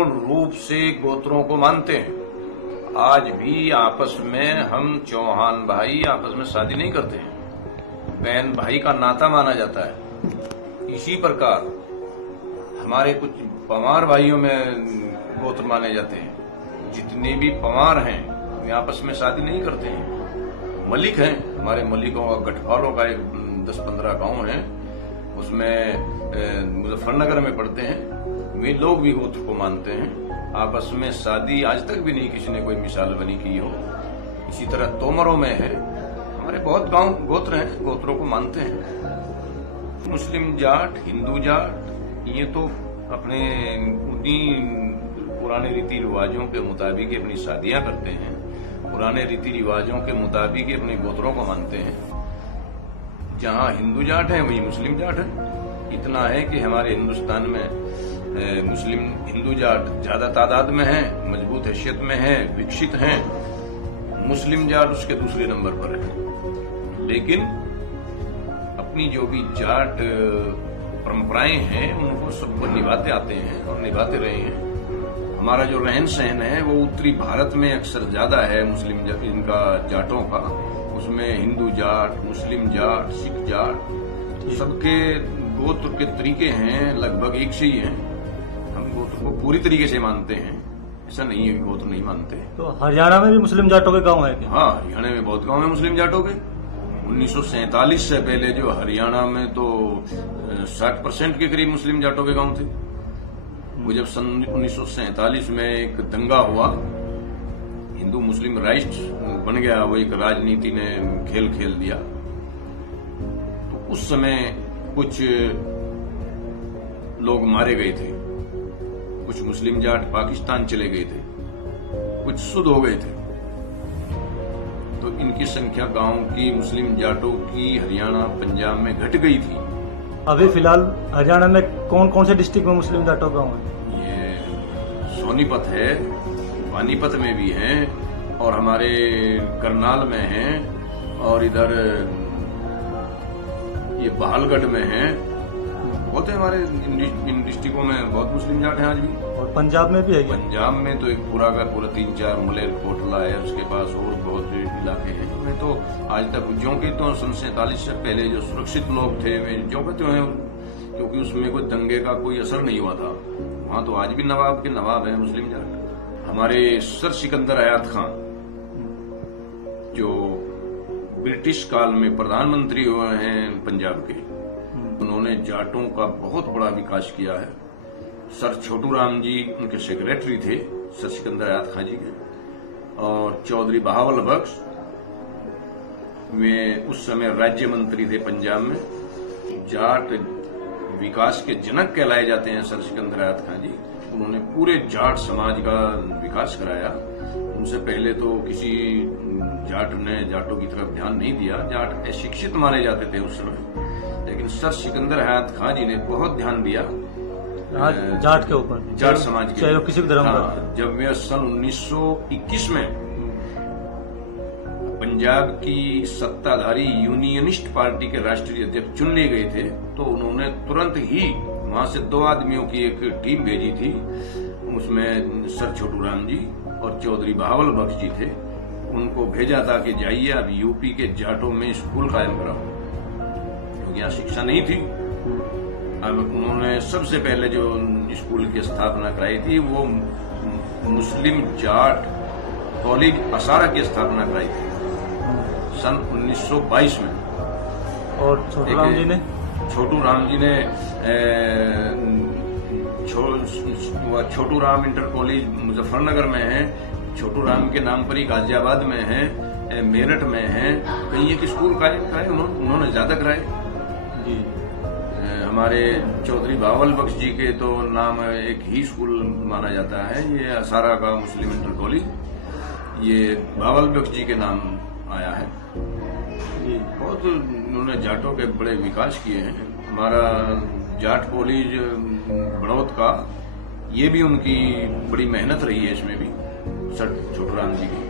पूर्ण रूप से गोत्रों को मानते हैं। आज भी आपस में हम चौहान भाई आपस में शादी नहीं करते हैं, बहन भाई का नाता माना जाता है। इसी प्रकार हमारे कुछ पवार भाइयों में गोत्र माने जाते हैं। जितने भी पवार हैं वे आपस में शादी नहीं करते हैं। मलिक हैं, हमारे मलिकों का गठफालों का 10-15 गांव है, उसमें मुजफ्फरनगर में पड़ते हैं। वे लोग भी गोत्र को मानते हैं। आपस में शादी आज तक भी नहीं किसी ने कोई मिसाल बनी की हो। इसी तरह तोमरों में है, हमारे बहुत गांव गोत्र हैं, गोत्रों को मानते हैं। मुस्लिम जाट, हिंदू जाट, ये तो अपने उन्हीं पुराने रीति रिवाजों के मुताबिक अपनी शादियां करते हैं, पुराने रीति रिवाजों के मुताबिक अपने गोत्रों को मानते हैं। जहां हिंदू जाट है वहीं मुस्लिम जाट है। इतना है कि हमारे हिंदुस्तान में मुस्लिम हिंदू जाट ज्यादा तादाद में है, मजबूत हैसियत में है, विकसित हैं। मुस्लिम जाट उसके दूसरे नंबर पर है। लेकिन अपनी जो भी जाट परंपराएं हैं उनको सबको निभाते आते हैं और निभाते रहे हैं। हमारा जो रहन सहन है वो उत्तरी भारत में अक्सर ज्यादा है मुस्लिम इनका जाटों का। उसमें हिंदू जाट, मुस्लिम जाट, सिख जाट, सबके गोत्र के तरीके हैं लगभग एक से ही हैं। हम गोत्र को पूरी तरीके से मानते हैं, ऐसा नहीं है कि गोत्र नहीं मानते। तो हरियाणा में भी मुस्लिम जाटों के गांव है क्या? हाँ, हरियाणा में बहुत गांव है मुस्लिम जाटों के। 1947 से पहले जो हरियाणा में तो 60% के करीब मुस्लिम जाटों के गांव थे। वो जब सन 1947 में एक दंगा हुआ, हिंदू मुस्लिम राइट्स बन गया, वो एक राजनीति ने खेल खेल दिया। तो उस समय कुछ लोग मारे गए थे, कुछ मुस्लिम जाट पाकिस्तान चले गए थे, कुछ शुद्ध हो गए थे। तो इनकी संख्या गांव की मुस्लिम जाटों की हरियाणा पंजाब में घट गई थी। अभी फिलहाल हरियाणा में कौन कौन से डिस्ट्रिक्ट में मुस्लिम जाटों गांव है? ये सोनीपत है, पानीपत में भी हैं, और हमारे करनाल में हैं, और इधर ये बहालगढ़ में हैं। बहुत है हमारे इन डिस्ट्रिक्टों में बहुत मुस्लिम जाट हैं आज भी। और पंजाब में भी है? पंजाब में तो एक पूरा का पूरा 3-4 मलेरकोटला है, उसके पास और बहुत इलाके हैं। उनमें तो आज तक ज्यों के तो सन 47 से पहले जो सुरक्षित लोग थे वे ज्यों के तो हैं, क्योंकि उसमें कोई दंगे का कोई असर नहीं हुआ था। वहां तो आज भी नवाब के नवाब है मुस्लिम जाट। हमारे सर सिकंदर हयात खान जो ब्रिटिश काल में प्रधानमंत्री हुए हैं पंजाब के, उन्होंने जाटों का बहुत बड़ा विकास किया है। सर छोटू राम जी उनके सेक्रेटरी थे, सर सिकंदर हयात खान जी के, और चौधरी बहावल बख्श वे उस समय राज्य मंत्री थे पंजाब में। जाट विकास के जनक कहलाए जाते हैं सर सिकंदर हयात खान जी। उन्होंने पूरे जाट समाज का विकास कराया। उनसे पहले तो किसी जाट ने जाटों की तरफ ध्यान नहीं दिया, जाट अशिक्षित माने जाते थे उस समय। लेकिन सर सिकंदर हयात खान जी ने बहुत ध्यान दिया जाट के ऊपर, जाट समाज के, चाहे वो किसी भी धर्म का। जब वे सन 1921 में पंजाब की सत्ताधारी यूनियनिस्ट पार्टी के राष्ट्रीय अध्यक्ष चुनने गए थे, तो उन्होंने तुरंत ही वहां से 2 आदमियों की एक टीम भेजी थी। उसमें सर छोटू राम जी और चौधरी बहावल बख्श जी थे। उनको भेजा था कि जाइए अब यूपी के जाटों में स्कूल कायम कराओ, क्योंकि यहाँ शिक्षा नहीं थी। अब उन्होंने सबसे पहले जो स्कूल की स्थापना कराई थी वो मुस्लिम जाट कॉलेज असारा की स्थापना कराई थी सन 1922 में। और छोटू राम जी ने छोटू राम इंटर कॉलेज मुजफ्फरनगर में है, छोटू राम के नाम पर ही गाजियाबाद में है, मेरठ में है। कहीं एक स्कूल कायम कराए उन्होंने ज्यादा कराए। हमारे चौधरी बहावल बख्श जी के तो नाम एक ही स्कूल माना जाता है, ये असारा का मुस्लिम इंटर कॉलेज, ये बहावल बख्श जी के नाम आया है। बहुत उन्होंने जाटों के बड़े विकास किए हैं। हमारा जाट कॉलेज बड़ौत का, ये भी उनकी बड़ी मेहनत रही है, इसमें भी सर छोटू राम जी की।